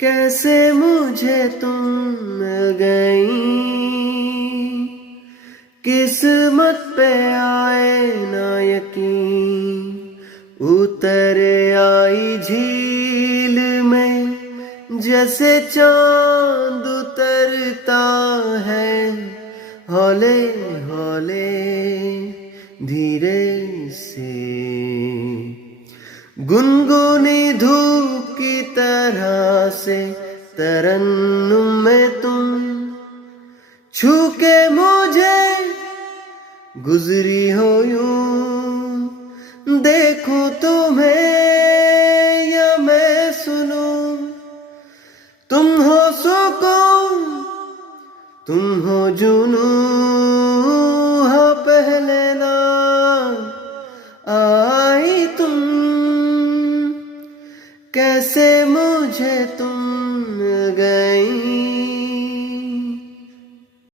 कैसे मुझे तुम मिल गई, किस्मत पे आए ना यकीन। उतर आई झील में जैसे चांद उतरता है, हौले हौले धीरे से। गुनगुनी धूप की तरह से तरन्नुम में तुम छू के मुझे गुजरी हो यूं। देखूं तुम्हें या मैं सुनूं, तुम हो सुकून तुम हो जुनूं। हो पहले ना आई तुम, कैसे मुझे तुम